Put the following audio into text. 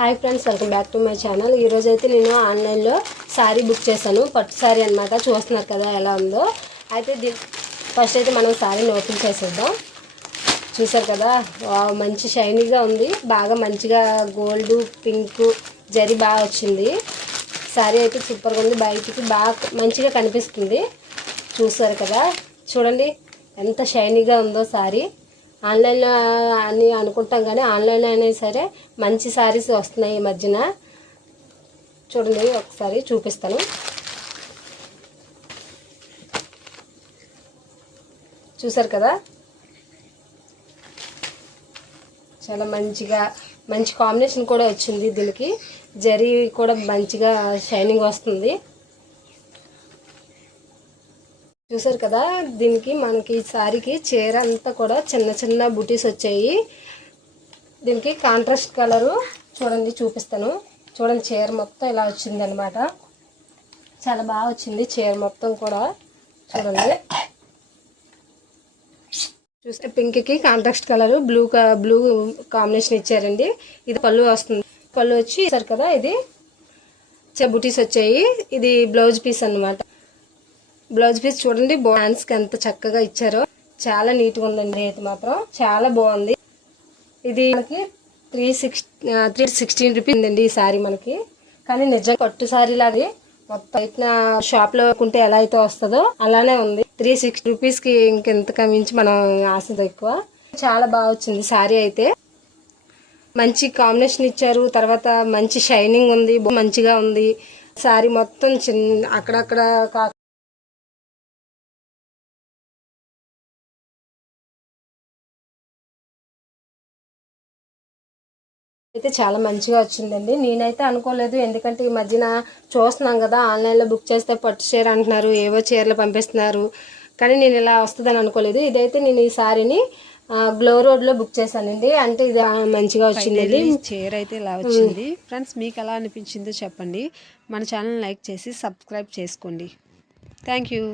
Hi friends welcome back to my channel. ఈరోజు అయితే నేను ఆన్లైన్లో శారీ బుక్ చేశాను. పట్టు శారీ అనమాట చూస్తున్నారు కదా ఎలా ఉందో. అయితే దీ ఫస్ట్ అయితే మనం శారీని ఓపెన్ చేసేద్దాం. చూసారు కదా? వావ్, మంచి షైనీగా ఉంది. బాగా మంచిగా గోల్డ్ పింక్ జరి బాగా వచ్చింది. శారీ అయితే సూపర్గా ఉంది. బయటికి బాగా మంచిగా కనిపిస్తుంది. చూసారు కదా? చూడండి ఎంత షైనీగా ఉందో శారీ ఆన్లైన్లో అని అనుకుంటాం కానీ ఆన్లైన్లో అయినా సరే మంచి శారీస్ వస్తున్నాయి ఈ మధ్యన. చూడండి ఒకసారి చూపిస్తాను. చూసారు కదా? చాలా మంచిగా మంచి కాంబినేషన్ కూడా వచ్చింది దీనికి. జరీ కూడా మంచిగా షైనింగ్ వస్తుంది. చూసారు కదా దీనికి మనకి ఈ శారీకి చీర అంతా కూడా చిన్న చిన్న బుటీస్ వచ్చాయి. దీనికి కాంట్రాస్ట్ కలరు చూడండి చూపిస్తాను. చూడండి చీర మొత్తం ఇలా వచ్చింది అనమాట చాలా బాగా వచ్చింది చీర మొత్తం కూడా. చూడండి. చూస్తే పింక్కి contrast colour blue blue combination ఇచ్చారండి. ఇది పళ్ళు వస్తుంది. పళ్ళు వచ్చి ఇస్తారు కదా ఇది బుటీస్ వచ్చాయి. ఇది బ్లౌజ్ పీస్ అన్నమాట. బ్లౌజ్ పీస్ చూడండి హ్యాండ్స్కి ఎంత చక్కగా ఇచ్చారో. చాలా నీట్గా ఉందండి రేట్ మాత్రం. చాలా బాగుంది. ఇది మనకి three six three sixteen rupees అండి ఈ శారీ మనకి. కానీ నిజంగా పట్టు శారీ లాగే మొత్తం బయట షాప్లో కొంటే ఎలా అయితే వస్తుందో అలానే ఉంది. త్రీ సిక్స్టీ రూపీస్కి ఇంకెంత మించి మనం ఆశ ఎక్కువ. చాలా బాగా వచ్చింది శారీ అయితే. మంచి కాంబినేషన్ ఇచ్చారు. తర్వాత మంచి షైనింగ్ ఉంది మంచిగా ఉంది. శారీ మొత్తం చిన్న అక్కడక్కడ అయితే చాలా మంచిగా వచ్చిందండి. నేనైతే అనుకోలేదు. ఎందుకంటే ఈ మధ్యన చూస్తున్నాం కదా ఆన్లైన్లో బుక్ చేస్తే పట్టు చీర అంటున్నారు ఏవో చీరలు పంపిస్తున్నారు. కానీ నేను ఇలా వస్తుందని అనుకోలేదు. ఇదైతే నేను ఈ సారీని గ్లో రోడ్లో బుక్ చేశానండి. అంటే ఇది మంచిగా వచ్చిందండి. చీర అయితే ఇలా వచ్చింది. ఫ్రెండ్స్ మీకు ఎలా అనిపించిందో చెప్పండి. మన ఛానల్ లైక్ చేసి సబ్స్క్రైబ్ చేసుకోండి. Thank you.